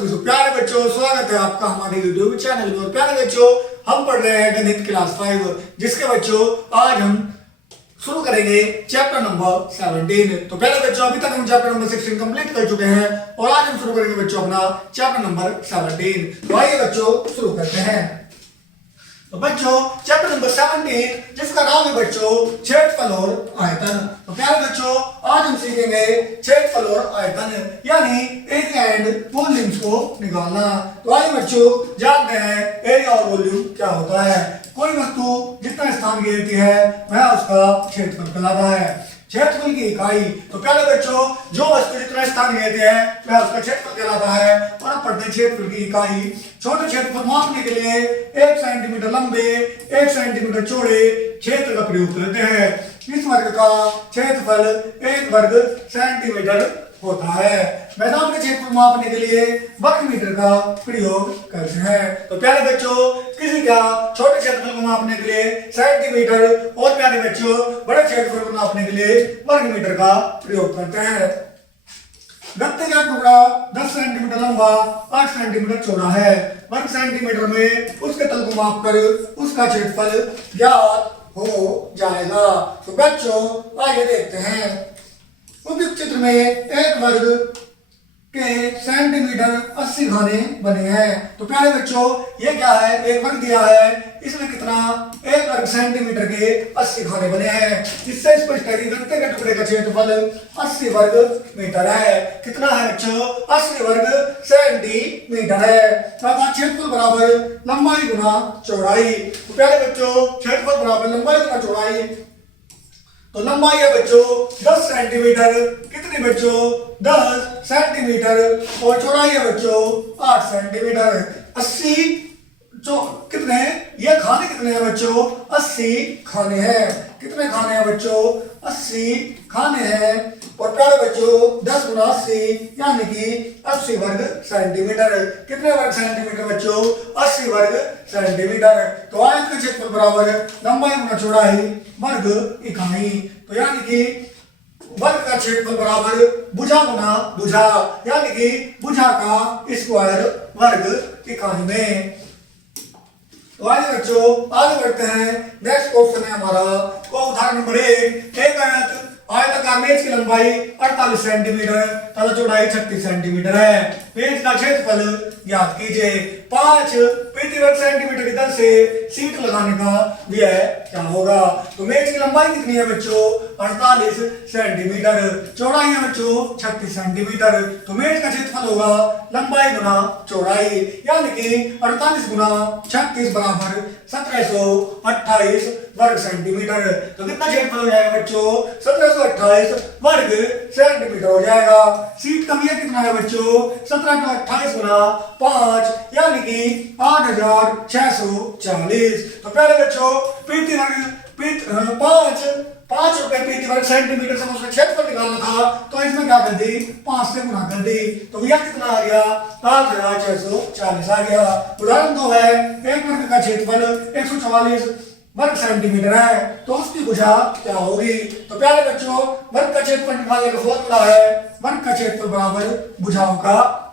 सभी को प्यारे बच्चों, स्वागत है आपका हमारे यूट्यूब चैनल में। प्यारे बच्चों, हम पढ़ रहे हैं गणित क्लास 5, जिसके बच्चों आज हम शुरू करेंगे चैप्टर नंबर 17। तो प्यारे बच्चों, अभी तक हम चैप्टर नंबर 16 कंप्लीट कर चुके हैं और आज हम शुरू करेंगे बच्चों अपना चैप्टर नंबर 17। तो आइए बच्चों शुरू करते हैं। तो बच्चों चैप्टर नंबर 17 जिसका नाम है बच्चों क्षेत्रफल और आयतन। तो प्यारे बच्चों, आज हम सीखेंगे क्षेत्रफल और आयतन यानी एरिया एंड वॉल्यूम्स को निकालना। तो आइए बच्चों जानते हैं एरिया और वॉल्यूम क्या होता है। कोई वस्तु जितना स्थान घेरती है वह उसका क्षेत्रफल कहलाता है। क्षेत्रफल की इकाई, तो प्यारे बच्चों जो वस्तु जितना स्थान घेरती है वह उसका क्षेत्रफल कहलाता है। और अब पढ़ते हैं क्षेत्रफल की इकाई। छोटे क्षेत्रफल मापने के लिए 1 सेंटीमीटर लंबे 1 सेंटीमीटर चौड़े क्षेत्र का प्रयोग करते हैं। इस वर्ग का क्षेत्रफल 1 वर्ग सेंटीमीटर होता है। मैदान का क्षेत्रफल मापने के लिए वर्ग मीटर का प्रयोग करते हैं। तो प्यारे बच्चों, किसी का छोटे क्षेत्रफल को मापने के लिए सेंटीमीटर और प्यारे बच्चों बड़े क्षेत्रफल को मापने के लिए वर्ग मीटर का प्रयोग करते हैं। गत्ते का टुकड़ा 10 सेंटीमीटर लंबा 8 सेंटीमीटर चौड़ा है। वर्ग सेंटीमीटर में उसके तल को मापकर उसका क्षेत्रफल ज्ञात हो जाएगा। तो बच्चों आइए देखते हैं। उपयुक्त चित्र में एक वर्ग के सेंटीमीटर 80 खाने बने हैं। तो प्यारे बच्चों ये क्या है, एक वर्ग दिया है, इसमें कितना 1 वर्ग सेंटीमीटर के 80 खाने बने हैं। इससे स्पष्ट है कि गत्ते के टुकड़े का क्षेत्रफल 80 वर्ग मीटर है। कितना है बच्चों, 80 वर्ग सेंटीमीटर है। क्षेत्रफल बराबर लंबाई गुना चौड़ाई। तो प्यारे बच्चों क्षेत्रफल बराबर लंबाई गुना चौड़ाई। तो लंबाई है बच्चों 10 सेंटीमीटर, कितनी बच्चों 10 सेंटीमीटर, और चौड़ाई है बच्चों 8 सेंटीमीटर। 80 कितने, ये खाने कितने हैं बच्चों, 80 खाने हैं। कितने खाने हैं बच्चों, 80 खाने हैं। और प्यारे बच्चों 10 गुना 80 यानी कि 80 वर्ग सेंटीमीटर। कितने वर्ग सेंटीमीटर बच्चों, 80 वर्ग सेंटीमीटर। तो आयत का क्षेत्रफल बराबर लंबाई गुना चौड़ाई वर्ग इकाई। तो यानी कि वर्ग का क्षेत्रफल बराबर भुजा गुना भुजा, यानी कि भुजा का स्क्वायर वर्ग इकाई में। तो आइए बच्चों आगे बढ़ते हैं। नेक्स्ट क्वेश्चन है हमारा को उदाहरण नंबर 1। एक आयताकार मेज की लंबाई 48 सेंटीमीटर तथा चौड़ाई 36 सेंटीमीटर है। मेज का क्षेत्रफल ज्ञात कीजिए। 5 प्रति वर्ग सेंटीमीटर की दर से सीट लगाने का व्यय क्या होगा। तो मेज की लंबाई कितनी है बच्चों, 48 सेंटीमीटर, चौड़ाई है बच्चों 36 सेंटीमीटर। तो मेज का क्षेत्रफल होगा लंबाई गुना चौड़ाई, यानी कि 48 गुना 36 बराबर 1728 वर्ग सेंटीमीटर। तो कितना क्षेत्रफल हो जाएगा बच्चों, 1728 वर्ग सेंटीमीटर हो जाएगा। सीट का व्यय कितना है बच्चों, 1728 गुना 5 यानी कि 8640। तो पहले बच्चों प्रति वर्ग 5 रुपए प्रति वर्ग सेंटीमीटर से उसका क्षेत्रफल निकालना था, तो इसमें क्या कर दी, 5 से गुणा कर दी। तो यह कितना आ गया, 8640 आ गया। उदाहरण 2 है। एक वर्ग का क्षेत्रफल 144 वर्ग सेंटीमीटर है, तो उसकी भुजा क्या होगी। तो प्यारे बच्चों वर्ग का क्षेत्रफल निकालने का फॉर्मूला है वर्ग का क्षेत्रफल बराबर भुजाओं का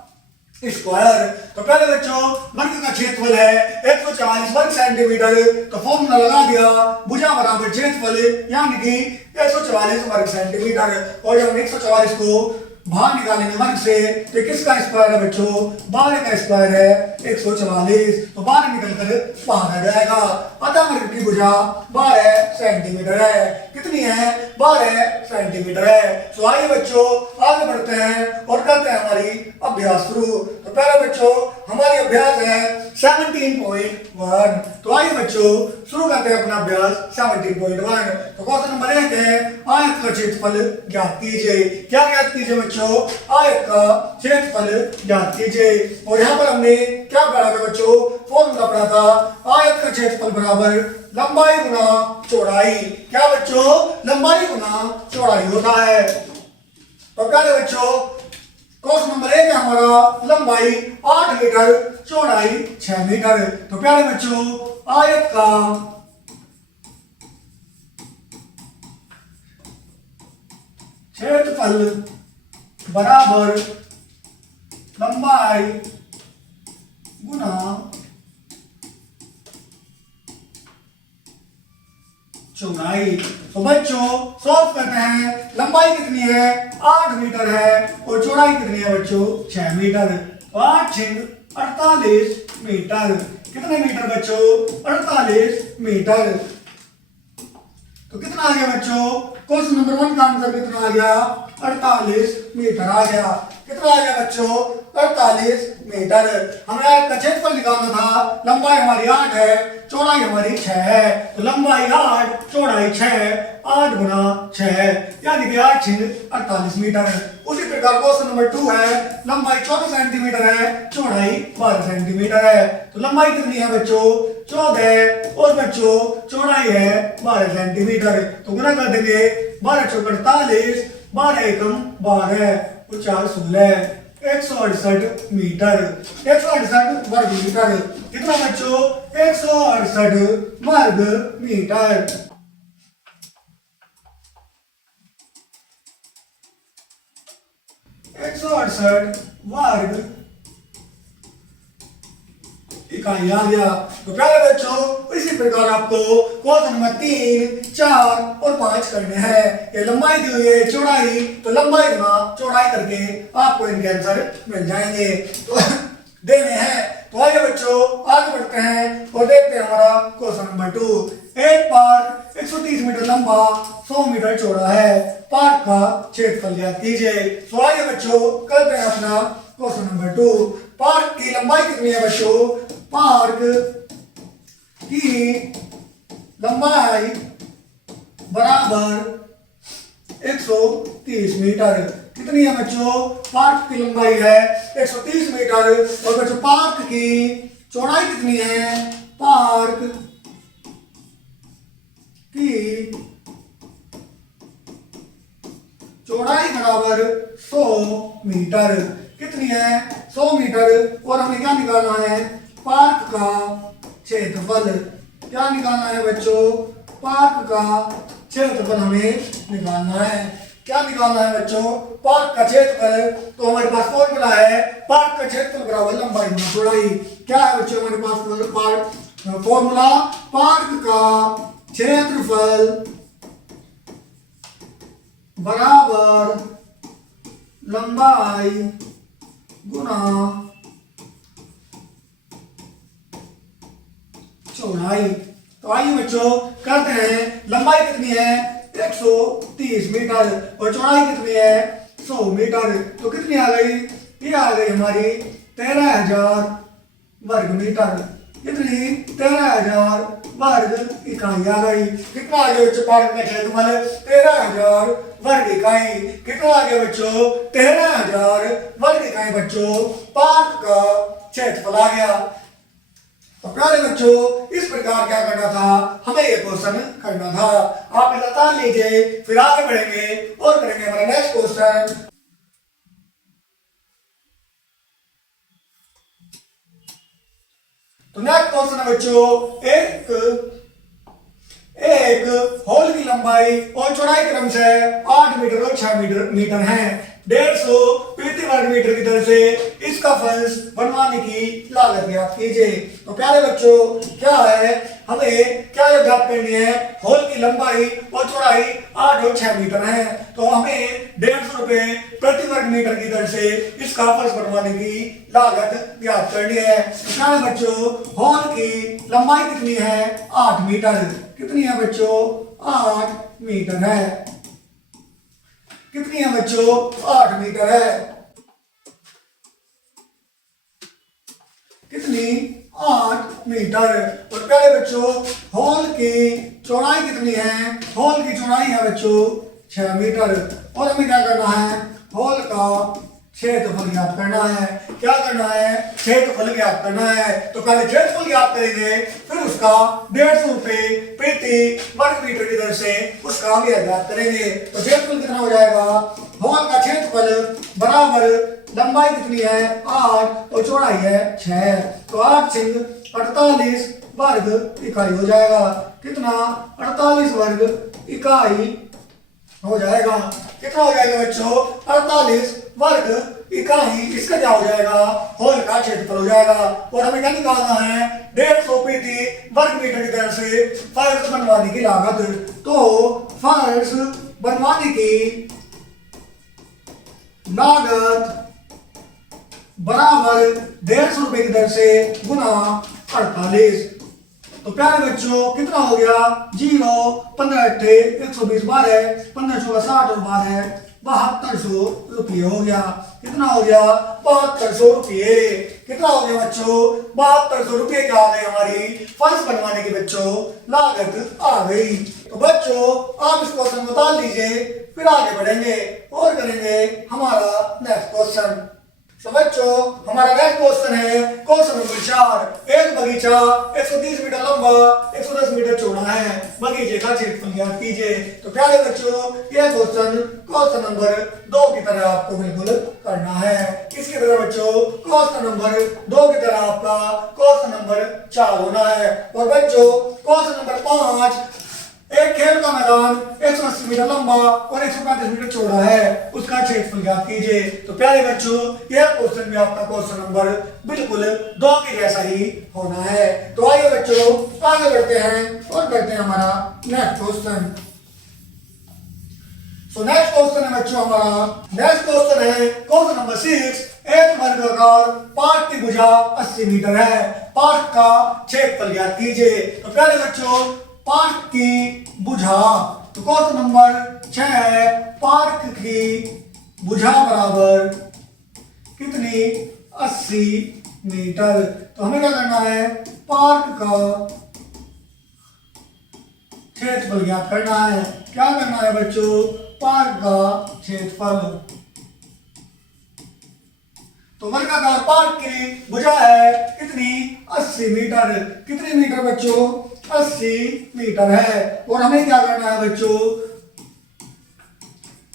स्क्वायर। तो पहले बच्चों वर्ग का क्षेत्रफल है 140 वर्ग सेंटीमीटर, तो फॉर्मूला लगा दिया भुजा बराबर क्षेत्रफल यानी कि 144 वर्ग सेंटीमीटर। और जब 144 को बाहर निकालेंगे वर्ग से तो किसका स्क्वायर है बच्चों, 12 का स्क्वायर है 144। तो 12 निकलकर बाहर आ जाएगा। अतः वर्ग की भुजा 12 सेंटीमीटर है। कितनी है, 12 सेंटीमीटर है। तो आइए बच्चों आगे बढ़ते हैं और करते हैं हमारी अभ्यास शुरू। तो पहले बच्चों हमारी अभ्यास है 17.1। तो आइए बच्चों शुरू करते हैं अपना अभ्यास 17.1। तो क्वेश्चन नंबर 1 है आयत का क्षेत्रफल ज्ञात कीजिए। क्या ज्ञात कीजिए बच्चों, आयत का क्षेत्रफल ज्ञात कीजिए। और यहाँ पर हमने क्या पढ़ा था बच्चों, फॉर्मूला पढ़ा था आयत का क्षेत्रफल बराबर लंबाई गुना चौड़ाई। क्या बच्चों, लंबाई गुना चौड़ाई होता है। तो क्या बच्चों क्वेश्चन नंबर 1 है हमारा लंबाई 8 मीटर चौड़ाई 6 मीटर। तो प्यारे बच्चों आयत का क्षेत्रफल बराबर लंबाई गुना चौड़ाई। तो बच्चों सॉल्व करते हैं। लंबाई कितनी है 8 मीटर है और चौड़ाई कितनी है बच्चों 6 मीटर। तो 8 छिंग 48 मीटर। कितने मीटर बच्चों 48 मीटर। तो कितना आ गया बच्चों क्वेश्चन नंबर 1 का आंसर कितना आ गया 48 मीटर आ गया। कितना आ गया बच्चों 48 मीटर। हमें का क्षेत्रफल निकालना था। लंबाई हमारी 8 है चौड़ाई हमारी 6 है। तो लंबाई 8 चौड़ाई 6 8 गुना 6 यानी कि 8 छिंग 48 मीटर। उसी प्रकार क्वेश्चन नंबर 2 है। लंबाई 14 सेंटीमीटर है चौड़ाई 12 सेंटीमीटर है। तो लंबाई कितनी है बच्चों 14 और बच्चों चौड़ाई है 12 सेंटीमीटर। तो गुना कर देंगे 12 चौक 48 12 एकम 12 और 4 16 168 मीटर। 168 वर्ग मीटर। कितना बच्चों 168 वर्ग मीटर। 168 वर्ग इकाई आ गया। तो प्यारे बच्चों इसी प्रकार आपको क्वेश्चन नंबर 3 4 और 5 करने हैं। ये लंबाई दी हुई है चौड़ाई तो लंबाई गुना चौड़ाई करके आपको इनके आंसर मिल जाएंगे। तो देने हैं। तो आइए बच्चों आगे बढ़ते हैं और देखते हैं हमारा क्वेश्चन नंबर 2। एक पार्क 130 मीटर लंबा 100 मीटर चौड़ा है। पार्क का क्षेत्रफल ज्ञात कीजिए। तो आइए बच्चों करते हैं अपना क्वेश्चन नंबर 2। पार्क की लंबाई कितनी है बच्चों पार्क की लंबाई बराबर 130 मीटर। कितनी है बच्चों पार्क की लंबाई है 130 मीटर और बच्चों पार्क की चौड़ाई कितनी है पार्क की चौड़ाई बराबर 100 मीटर। कितनी है 100 मीटर और हमें क्या निकालना है पार्क का क्षेत्रफल। क्या निकालना है बच्चों पार्क का क्षेत्रफल हमें निकालना है। क्या निकालना है बच्चों पार्क का क्षेत्रफल। तो हमारे पास फॉर्मूला है पार्क का क्षेत्रफल बराबर लंबाई गुना चौड़ाई। क्या है बच्चों हमारे पास फॉर्मूला पार्क का क्षेत्रफल बराबर लंबाई गुना चौड़ाई। तो आइए बच्चों करते हैं। लंबाई कितनी है 130 मीटर और चौड़ाई कितनी है 100 मीटर। तो कितनी आ गई ये आ गई हमारी 13,000 वर्ग मीटर। कितनी 13,000 वर्ग इकाई आ गई। कितना आ गया बच्चों पार्क का क्षेत्रफल 13,000 वर्ग इकाई। कितना आ गया बच्चों 13,000 वर्ग इकाई बच्चों पार्क का क्षेत्रफल आ गया। तो प्यारे बच्चों इस प्रकार क्या करना था हमें ये क्वेश्चन करना था। आप लगातार लीजिए फिर आगे बढ़ेंगे और करेंगे हमारा नेक्स्ट क्वेश्चन। तो नेक्स्ट क्वेश्चन है बच्चों एक होल की लंबाई और चौड़ाई क्रम से 8 मीटर और 6 मीटर है। 150 प्रति वर्ग मीटर की दर से इसका फंस बनवाने की लागत ज्ञात कीजिए। तो प्यारे बच्चों क्या है हमें क्या ज्ञात करनी है होल की लंबाई और चौड़ाई 8 और 6 मीटर है। तो हमें 150 रुपए प्रति वर्ग मीटर की दर से इसका फंस बनवाने की लागत ज्ञात करनी है। तो क्या है बच्चों होल की लंबाई कितनी है 8 मीटर। कितनी है बच्चों 8 मीटर है। कितनी है बच्चों 8 मीटर है। कितनी 8 मीटर। और प्यारे बच्चों होल की चौड़ाई कितनी है होल की चौड़ाई है बच्चों 6 मीटर। और हमें क्या करना है होल का क्षेत्रफल ज्ञात करना है। क्या करना है क्षेत्रफल ज्ञात करना है। तो पहले क्षेत्रफल ज्ञात करेंगे फिर उसका 150 रुपए प्रति वर्ग मीटर की दर से उसका हम ज्ञात करेंगे। तो क्षेत्रफल कितना हो जाएगा होल का क्षेत्रफल बराबर लंबाई कितनी है 8 और चौड़ाई है 6। तो 8 छिंग 48 वर्ग इकाई हो जाएगा। कितना 48 वर्ग इकाई हो जाएगा। कितना हो जाएगा बच्चों 48 वर्ग इकाई, इसका क्या हो जाएगा, होल का क्षेत्रफल हो जाएगा। और हमें क्या निकालना है, 150 प्रति वर्ग मीटर की दर से फर्श बनवाने की लागत। तो फर्श बनवाने की लागत बराबर 150 रुपए की दर से गुना 48। तो प्यारे बच्चों कितना हो गया, 0 15 अट्ठे 120 12 15 16 60 और 12 7200 रुपये हो गया। कितना हो गया, 7200 रुपये। कितना हो गया बच्चों, 7200 रुपये क्या आ गए हमारी फर्श बनवाने की बच्चों लागत आ गई। तो बच्चों आप इस क्वेश्चन को बता लीजिए, फिर आगे बढ़ेंगे और करेंगे हमारा नेक्स्ट क्वेश्चन। तो बच्चों हमारा नेक्स्ट क्वेश्चन है क्वेश्चन नंबर 4। एक बगीचा 130 मीटर लंबा 110 मीटर चौड़ा है, बगीचे का क्षेत्रफल ज्ञात कीजिए। तो प्यारे बच्चों यह क्वेश्चन नंबर 2 की तरह आपको बिल्कुल करना है। किसकी तरह बच्चों, क्वेश्चन नंबर 2 की तरह आपका क्वेश्चन नंबर 4 होना है। और बच्चों क्वेश्चन नंबर 5, एक खेल का मैदान 180 मीटर लंबा और 135 मीटर चौड़ा है, उसका क्षेत्रफल ज्ञात कीजिए। तो प्यारे बच्चों यह क्वेश्चन भी आपका क्वेश्चन नंबर बिल्कुल 2 के जैसा ही होना है। तो आइए बच्चों आगे बढ़ते हैं और करते हैं हमारा next question. So next question है बच्चों हमारा, नेक्स्ट क्वेश्चन है क्वेश्चन नंबर 6। एक वर्गाकार पार्क की भुजा 80 मीटर है, पार्क का क्षेत्रफल ज्ञात कीजिए। तो प्यारे बच्चों पार्क की भुजा, तो क्वेश्चन नंबर 6 है, पार्क की भुजा बराबर कितनी, 80 मीटर। तो हमें क्या करना है, पार्क का क्षेत्रफल ज्ञात करना है। क्या करना है बच्चों, पार्क का क्षेत्रफल। तो वर्गाकार पार्क की भुजा है कितनी, 80 मीटर। कितनी मीटर बच्चों, 80 मीटर है। और हमें क्या करना है बच्चों,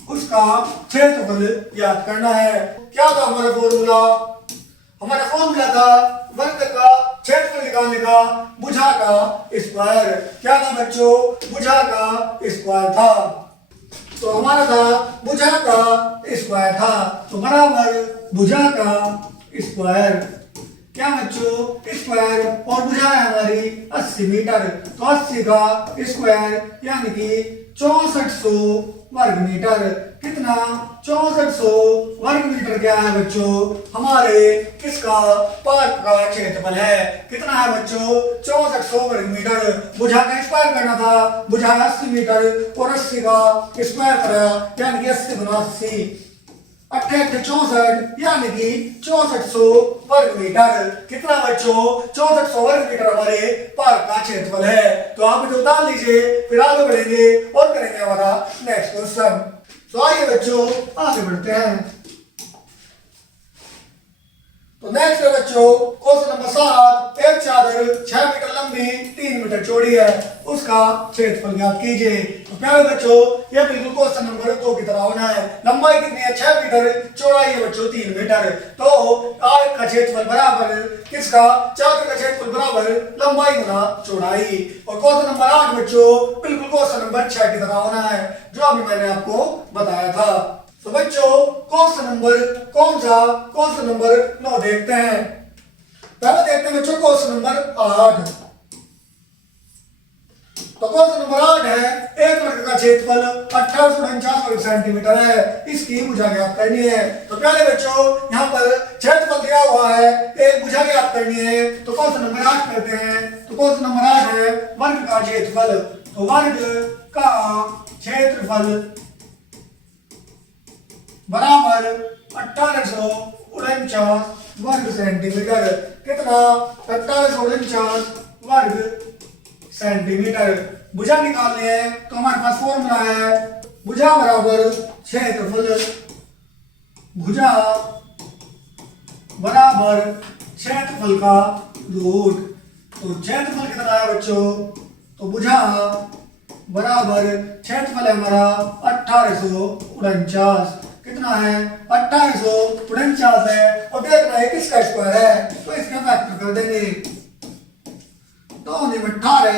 उसका क्षेत्रफल ज्ञात करना है। क्या था हमारा फॉर्मूला, हमारा फॉर्मूला था वर्ग का क्षेत्रफल निकालने का भुजा का स्क्वायर। क्या था बच्चों, भुजा का स्क्वायर था। तो हमारा था भुजा का स्क्वायर था, तो बराबर भुजा का स्क्वायर। क्या बच्चों, स्क्वायर और भुजा है हमारी 80 मीटर। तो 80 का स्क्वायर यानी कि 6400 वर्ग मीटर। कितना, 6400 वर्ग मीटर क्या है बच्चों, हमारे किसका, पार्क का क्षेत्रफल है। कितना है बच्चों, 6400 वर्ग मीटर। भुजा का स्क्वायर करना था, भुजा 80 मीटर और 80 का स्क्वायर करा यानी कि 80 गुना 80 68 64 यानी कि 6400 वर्ग मीटर। कितना बच्चों, 6400 वर्ग मीटर हमारे पार्क का क्षेत्रफल है। तो आप इसे उतार लीजिए, फिर आगे बढ़ेंगे और करेंगे हमारा नेक्स्ट क्वेश्चन। तो आइए बच्चों आगे बढ़ते हैं। तो नेक्स्ट है बच्चों क्वेश्चन नंबर 7। एक चादर 6 मीटर लंबी 3 मीटर चौड़ी है, उसका क्षेत्रफल ज्ञात कीजिए। तो प्यारे बच्चों ये बिल्कुल क्वेश्चन नंबर 2 की तरह होना है। लंबाई कितनी है, 6 मीटर, चौड़ाई है बच्चों 3 मीटर। तो आयत का क्षेत्रफल बराबर किसका, चादर का क्षेत्रफल बराबर लंबाई गुना चौड़ाई। और क्वेश्चन नंबर 8 बच्चों बिल्कुल क्वेश्चन नंबर 6 की तरह होना है, जो अभी मैंने आपको बताया था। तो बच्चों क्वेश्चन नंबर कौन सा, क्वेश्चन नंबर 9 देखते हैं। पहले देखते हैं बच्चों क्वेश्चन नंबर 8। तो क्वेश्चन नंबर 8 है, एक वर्ग का क्षेत्रफल 1849 वर्ग सेंटीमीटर है, इसकी भुजा ज्ञात करनी है। तो पहले बच्चों यहाँ पर क्षेत्रफल दिया हुआ है, एक भुजा ज्ञात करनी है। तो क्वेश्चन नंबर 8 करते हैं। तो क्वेश्चन नंबर 8 है वर्ग का क्षेत्रफल। तो वर्ग का क्षेत्रफल बराबर 1849 वर्ग सेंटीमीटर। कितना, 1849 वर्ग सेंटीमीटर। भुजा निकालनी है तो हमारे पास फॉर्मूला है भुजा बराबर क्षेत्रफल, भुजा बराबर क्षेत्रफल का रूट। तो क्षेत्रफल कितना है बच्चों, तो भुजा बराबर क्षेत्रफल है हमारा 1849। कितना है, 1849 है। और देखना है किसका स्क्वायर है, तो इसका फैक्टर कर देंगे। 2 में 18,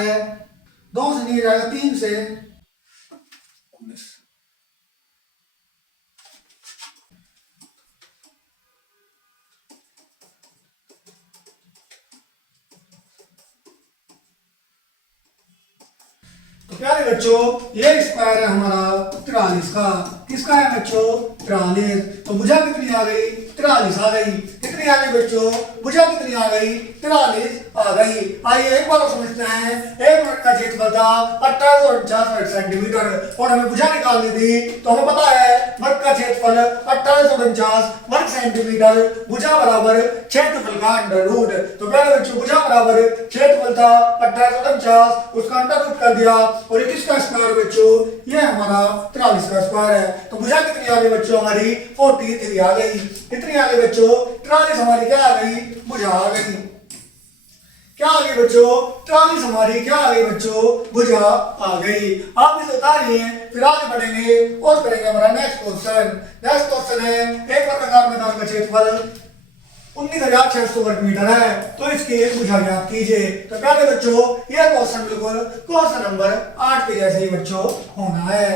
2 से नहीं जाएगा 3 से 19। प्यारे बच्चों ये स्क्वायर है हमारा 43 का। किसका है बच्चों? 43। तो भुजा कितनी आ गई? 43 आ गई। कितनी आ गई बच्चों? भुजा कितनी आ गई? 43 आ गई। आइए एक बार समझते हैं। एक वृत्त का क्षेत्रफल था 2849 सेंटीमीटर और हमें भुजा निकालनी थी। तो हमें पता है वृत्त का क्षेत्रफल 2849 वर्ग सेंटीमीटर, भुजा बराबर क्षेत्रफल का अंडर रूट। तो प्यारे बच्चों भुजा बराबर क्षेत्रफल था 2849, उसका अंडर रूट कर दिया और ये किसका स्क्वायर बच्चों? ये हमारा 43 का स्क्वायर है। तो भुजा कितनी आ गई बच्चों? हमारी 43 आ गई। कितनी आ गई बच्चों? 43 हमारी क्या आ गई? भुजा आ गई। क्या आ गई बच्चों? 43 हमारी क्या आ गई बच्चों? भुजा आ गई। आप इसे उतारिए फिर आगे बढ़ेंगे और करेंगे हमारा नेक्स्ट क्वेश्चन। नेक्स्ट क्वेश्चन है एक वर्गाकार मैदान का क्षेत्रफल 19,600 वर्ग मीटर है, तो इसकी एक भुजा ज्ञात कीजिए। तो प्यारे बच्चों ये क्वेश्चन बिल्कुल क्वेश्चन नंबर 8 के जैसे ही बच्चों होना है।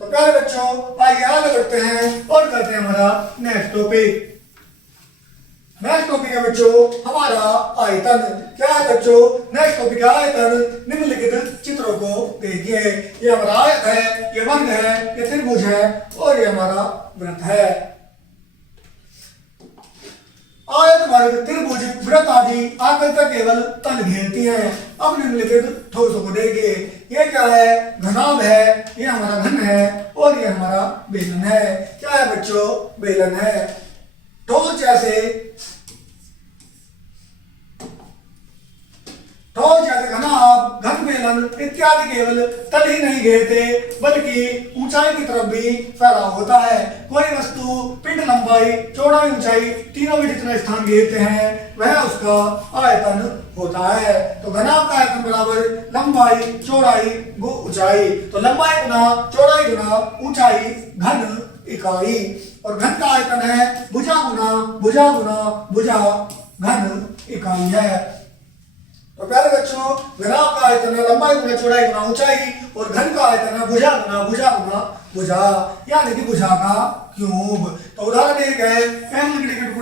तो प्यारे बच्चों आइए आगे बढ़ते हैं और करते हैं हमारा नेक्स्ट टॉपिक। नेक्स्ट टॉपिक है बच्चों हमारा आयतन। क्या है बच्चों? नेक्स्ट टॉपिक है आयतन। निम्नलिखित चित्रों को देखिए। ये हमारा आयत है, ये वर्ग है, ये त्रिभुज है और ये हमारा वृत्त है। आयत, वर्ग, त्रिभुज, वृत्त आदि आकृतियां केवल तल घेरती हैं। अब निम्नलिखित ठोसों को देखिए। ये क्या है? घनाभ है, ये हमारा घन है और ये हमारा बेलन है। क्या है बच्चों? बेलन है। ठोस जैसे घनाभ, घन, बेलन इत्यादि केवल तल ही नहीं घेरते बल्कि ऊंचाई की तरफ भी फैला होता है। कोई वस्तु पिंड, लंबाई, चौड़ाई, ऊंचाई तीनों में जितना स्थान घेरते हैं वह उसका आयतन होता है। तो घनाभ का आयतन बराबर लंबाई, चौड़ाई, ऊंचाई। तो लंबाई गुना चौड़ाई गुना ऊंचाई घन इकाई। और घन का आयतन है भुजा गुना भुजा घन इकाई है। तो प्यारे बच्चों घनाभ का आयतन है लंबाई गुना चौड़ाई गुना ऊंचाई और घन का आयतन है भुजा गुना भुजा यानी कि भुजा का क्यूब। तो उदाहरण एक है एम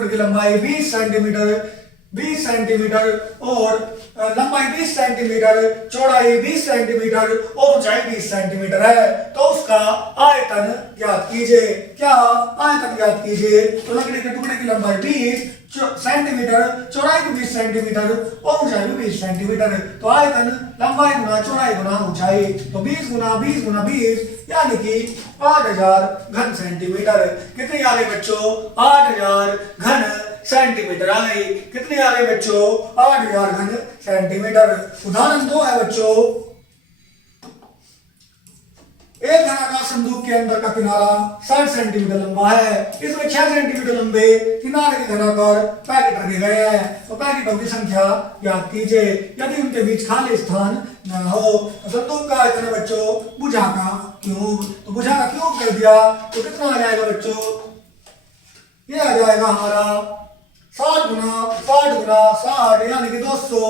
की लंबाई 20 सेंटीमीटर और लंबाई 20 सेंटीमीटर, चौड़ाई 20 सेंटीमीटर और ऊंचाई 20 सेंटीमीटर है। तो उसका आयतन ज्ञात कीजिए। क्या आयतन ज्ञात कीजिए? तो लकड़ी के टुकड़े की लंबाई 20 सेंटीमीटर, चौड़ाई भी 20 सेंटीमीटर और ऊंचाई भी 20 सेंटीमीटर। तो आयतन लंबाई गुना चौड़ाई गुना ऊंचाई। तो 20 गुना 20 यानी कि 8000 घन सेंटीमीटर। कितनी आ गई बच्चों? 8000 घन सेंटीमीटर आ गई। कितनी आ गई बच्चों? 8000 घन सेंटीमीटर। उदाहरण 2 है बच्चों। एक घनाकार संदूक के अंदर का किनारा 60 सेंटीमीटर लंबा है। इसमें 6 सेंटीमीटर लंबे किनारे के घनाकार पैकेट रखे गए हैं। तो पैकेटों की संख्या ज्ञात कीजिए यदि उनके बीच खाली स्थान न हो। तो संदूक का आयतन है बच्चों भुजा का क्यूब। तो भुजा का क्यूब कर दिया तो कितना आ जाएगा बच्चों? ये आ जाएगा हमारा 60 गुना 60 यानी कि 200।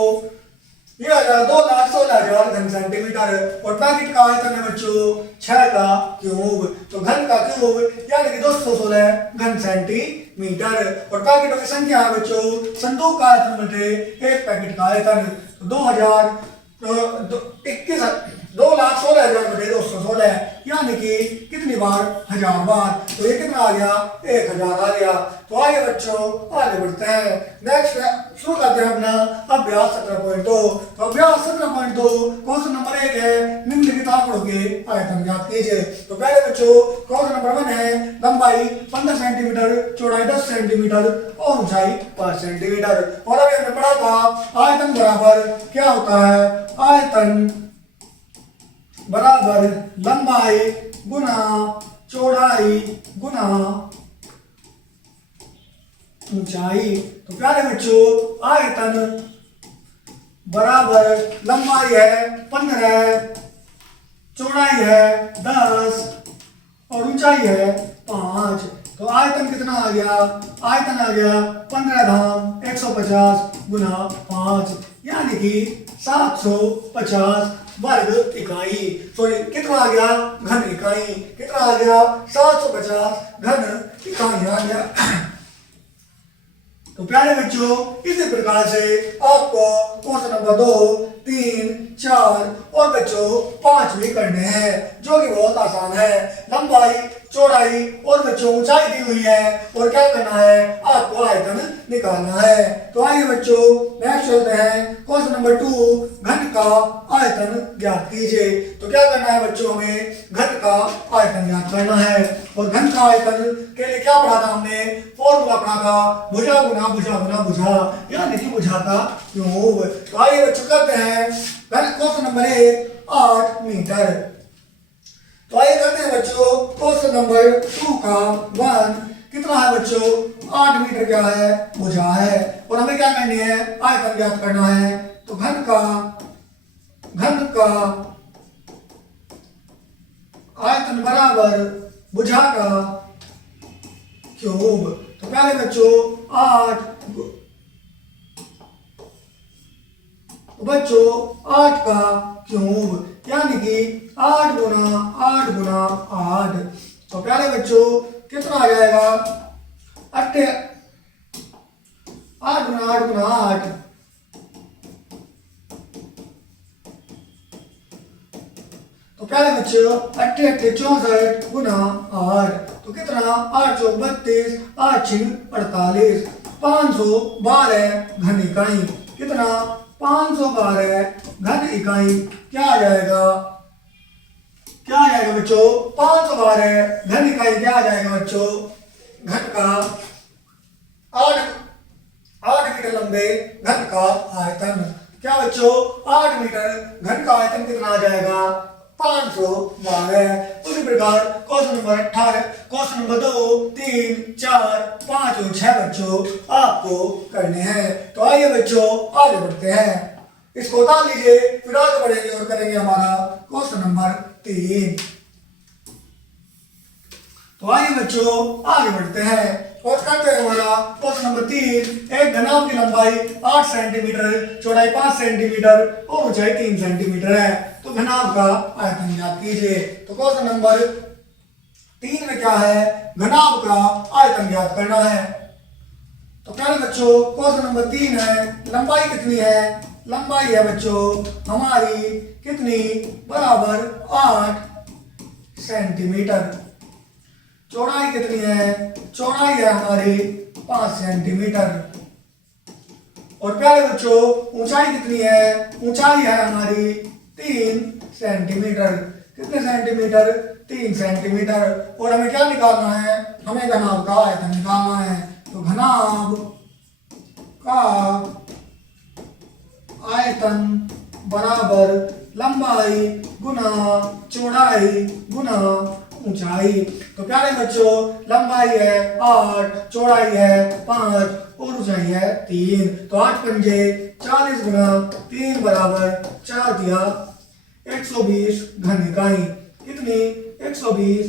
ये आ जाएगा 2,16,000 घन सेंटीमीटर। और पैकेट का आयतन है बच्चों 6 का क्यूब। तो घन का क्यूब यानी कि 216 घन सेंटीमीटर। और पैकेटों की संख्या है बच्चों संदूक का आयतन बटे एक पैकेट का आयतन। तो 2,16,000 बटे 216 यानी कि कितनी बार? 1000 बार। तो ये कितना आ गया? 1000 आ गया। तो आइए बच्चों आगे बढ़ते हैं। नेक्स्ट शुरू करते हैं अपना अभ्यास 17.2। तो अभ्यास 17.2 क्वेश्चन नंबर 1 है निम्नलिखित आंकड़ों के आयतन ज्ञात कीजिए। तो पहले बच्चों क्वेश्चन नंबर 1 है लंबाई 15 सेंटीमीटर, चौड़ाई 10 सेंटीमीटर और ऊंचाई 5 सेंटीमीटर। और अभी हमने पढ़ा था आयतन बराबर क्या होता है? आयतन बराबर लंबाई गुना चौड़ाई गुना ऊंचाई। तो प्यारे बच्चों आयतन बराबर लंबाई है 15, चौड़ाई है 10 और ऊंचाई है 5। तो आयतन कितना आ गया? आयतन आ गया 15 धाम 150 गुना 5 यानी कि 750 वर्ग इकाई। सॉरी कितना आ गया? घन इकाई। कितना आ गया? 750 घन इकाई आ गया। तो प्यारे बच्चों इसी प्रकार से आपको क्वेश्चन नंबर 2, 3, 4 और बच्चों 5 भी करने हैं जो कि बहुत आसान है। लंबाई, चौड़ाई और बच्चों ऊंचाई दी हुई है और क्या करना है, आपको आयतन निकालना है। तो आइए बच्चों नेक्स्ट चलते हैं। क्वेश्चन नंबर 2, घन का आयतन ज्ञात कीजिए। तो क्या करना है बच्चों, हमें घन का आयतन ज्ञात करना है। और घन का आयतन के लिए क्या पढ़ा था हमने, फॉर्मूला पढ़ा था भुजा गुना भुजा गुना भुजा, यानी कि भुजा का क्यूब। तो आइए बच्चों करते हैं क्वेश्चन नंबर 1, 8 मीटर। तो आइए करते हैं बच्चों क्वेश्चन नंबर 2 का 1 कितना है बच्चों, 8 मीटर क्या है, भुजा है। और हमें क्या करनी है, आयतन ज्ञात करना है। तो घन का आयतन बराबर भुजा का क्यूब। तो पहले बच्चों 8 का क्यूब यानी कि 8 गुना 8 गुना 8। तो प्यारे बच्चों कितना आ जाएगा, 8 गुना 8 गुना 8। तो प्यारे बच्चों 8 8 64 गुना 8। तो कितना, 8 चौक 32, 8 छिक 48, 512 घन इकाई। कितना, 512 घन इकाई। क्या आ जाएगा बच्चों, 512 घन इकाई क्या आ जाएगा बच्चों, घन का 8 मीटर लंबे घन का आयतन। क्या बच्चों, 8 मीटर घन का आयतन कितना आ जाएगा, 512। उसी प्रकार क्वेश्चन नंबर 18, क्वेश्चन नंबर 2, 3, 4, 5 और 6 बच्चों आपको करने हैं। तो आइए बच्चों आगे बढ़ते हैं, इसको उतार लीजिए, फिर आगे बढ़ेंगे और करेंगे हमारा क्वेश्चन नंबर 3। तो आइए बच्चों आगे बढ़ते हैं और करते हैं हमारा क्वेश्चन नंबर 3। एक घनाभ की लंबाई 8 सेंटीमीटर, चौड़ाई 5 सेंटीमीटर और ऊंचाई 3 सेंटीमीटर है। तो घनाभ का आयतन ज्ञात कीजिए। तो क्वेश्चन नंबर 3 में क्या है, घनाभ का आयतन ज्ञात करना है। तो पहले बच्चों क्वेश्चन नंबर 3 है, लंबाई कितनी है, लंबाई है बच्चों हमारी कितनी, बराबर 8 सेंटीमीटर। चौड़ाई कितनी है, चौड़ाई है हमारी 5 सेंटीमीटर। और प्यारे बच्चों ऊंचाई कितनी है, ऊंचाई है हमारी 3 सेंटीमीटर। कितने सेंटीमीटर, 3 सेंटीमीटर। और हमें क्या निकालना है, हमें घनाभ का आयतन निकालना है। तो घनाभ का आयतन बराबर लंबाई गुना चौड़ाई गुना ऊंचाई। तो प्यारे बच्चों लंबाई है 8, चौड़ाई है 5 और ऊंचाई है 3। तो 8 पंजे 40 गुना 3 बराबर 4 दिया 120 घन इकाई। कितनी, 120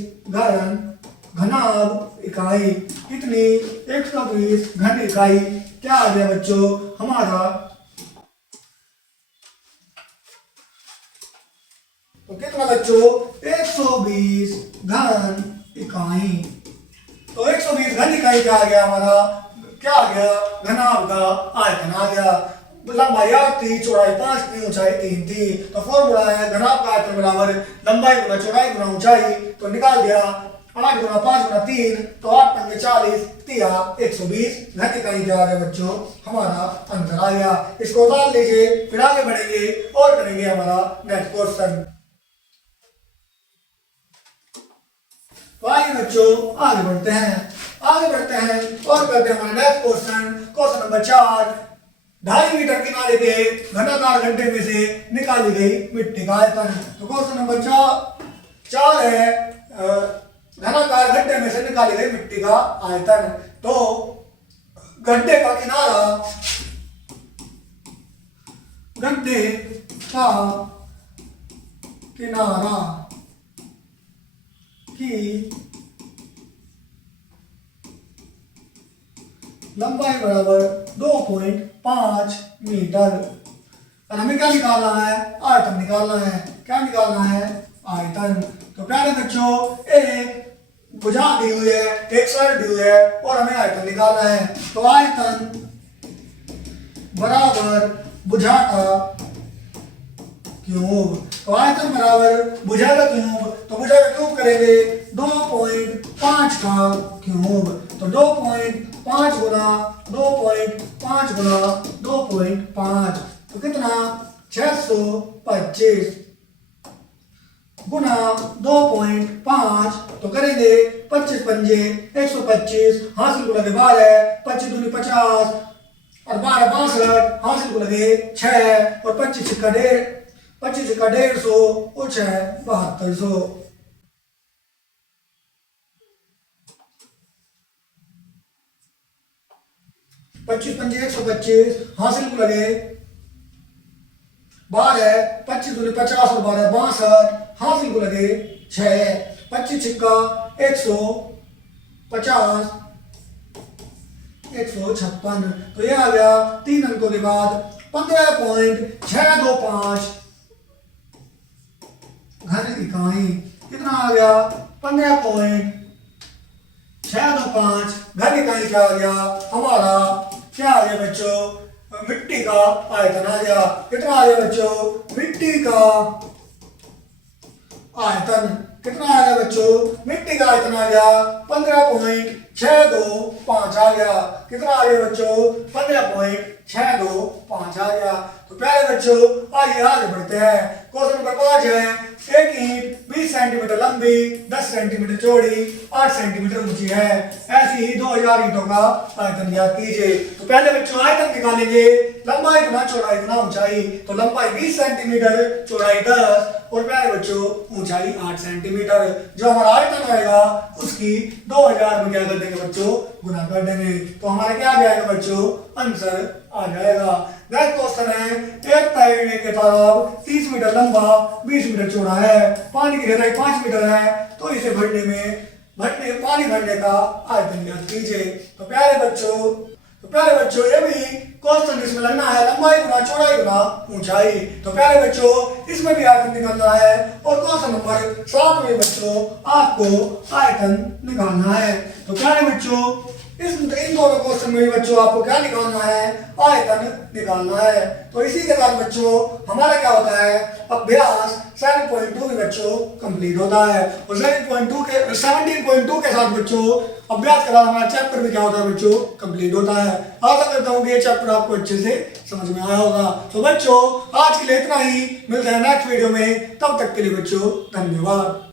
घनाभ इकाई। कितनी, 120 घन इकाई। क्या आ गया बच्चों हमारा, तो कितना बच्चों 120 घन इकाई। तो 120 घन इकाई क्या आ गया हमारा, क्या आ गया, घनाभ का आयतन आ गया। लंबाई 8 थी, चौड़ाई 5 थी, ऊंचाई 3 थी। तो फॉर्मूला है घनाभ का आयतन बराबर लंबाई गुना चौड़ाई गुना ऊंचाई। तो निकाल दिया 8 गुना 5 गुना 3। तो 8 पंजे 40 दिया 120 घन इकाई। क्या आ गया बच्चों हमारा आंसर आ गया। इसको उतार लीजिए, फिर आगे बढ़ेंगे और करेंगे हमारा नेक्स्ट क्वेश्चन। तो आइए बच्चों आगे बढ़ते हैं और करते हैं हमारा next question. Question number 4, 2.5 meter किनारे के घनाकार गड्ढे में से निकाली गई मिट्टी का आयतन। तो क्वेश्चन नंबर 4 है, घनाकार गड्ढे में से निकाली गई मिट्टी का आयतन। तो गड्ढे का किनारा की लंबाई बराबर 2.5 मीटर। और हमें क्या निकालना है, आयतन निकालना है। क्या निकालना है, आयतन। तो प्यारे बच्चों एक भुजा दी हुई है, एक सर दी हुई है और हमें आयतन निकालना है। तो आयतन बराबर भुजा का क्यूब। तो आयतन बराबर भुजा का क्यूब, तो भुजा का क्यूब करेंगे 2.5 का क्यूब। तो 2.5 गुना 2.5 गुना 2.5 तो कितना 625 गुना 2.5 तो करेंगे 25 पंजे 125, हासिल को लगे 12, 25 दूनी 50 और 12 62, हासिल को लगे 6 और 25 का 150 और 6 7200। 25 पंजे 125, हासिल को लगे 12, 25 दूनी 50 और 12 62, हासिल को लगे 6, 25 छिक्का 150 156। तो ये आ गया 3 अंकों के बाद 15.625 घन इकाई। कितना आ गया 15.625 घन इकाई। क्या आ गया हमारा, क्या आ गया बच्चों, मिट्टी का आयतन आ गया। कितना आ गया बच्चों, मिट्टी का आयतन कितना आ गया बच्चों, मिट्टी का आयतन आ गया 15.625 आ गया। कितना आ गया बच्चों, 15.625 आ गया। तो प्यारे बच्चों आइए आगे बढ़ते हैं। क्वेश्चन नंबर 5 है, एक ईंट 20 सेंटीमीटर लंबी 10 सेंटीमीटर चौड़ी 8 सेंटीमीटर ऊंची है, ऐसी ही 2000 ईंटों का आयतन ज्ञात कीजिए। तो पहले बच्चों आयतन निकालेंगे, लंबाई गुना चौड़ाई गुना ऊंचाई। तो लंबाई 20 सेंटीमीटर, चौड़ाई 10 और प्यारे बच्चों ऊंचाई 8 सेंटीमीटर। जो हमारा आयतन आएगा उसकी 2000 में क्या कर देंगे बच्चों, गुना कर देंगे। तो हमारा क्या आ जाएगा बच्चों, आंसर आ जाएगा। नेक्स्ट क्वेश्चन है, एक तैरने के तालाब 30 मीटर लंबा 20 मीटर चौड़ा है, पानी की गहराई 5 मीटर है, तो इसे पानी भरने का आयतन ज्ञात कीजिए। तो प्यारे बच्चों ये भी क्वेश्चन इसमें लगना है, लंबाई गुना चौड़ाई गुना ऊंचाई। तो प्यारे बच्चों इसमें भी आयतन निकालना है और क्वेश्चन नंबर 7 में बच्चों आपको आयतन निकालना है। तो प्यारे बच्चों इन दोनों क्वेश्चन में बच्चों आपको क्या निकालना है, आयतन निकालना है। तो इसी के साथ बच्चों हमारा क्या होता है, अभ्यास 7.2 भी बच्चों कंप्लीट होता है। और 17.2 के साथ बच्चों अभ्यास के बाद हमारा चैप्टर भी क्या होता है बच्चों, कंप्लीट होता है। आशा करता हूँ कि ये चैप्टर आपको अच्छे से समझ में आया होगा। तो बच्चों आज के लिए इतना ही, मिलते हैं नेक्स्ट वीडियो में, तब तक के लिए बच्चों धन्यवाद।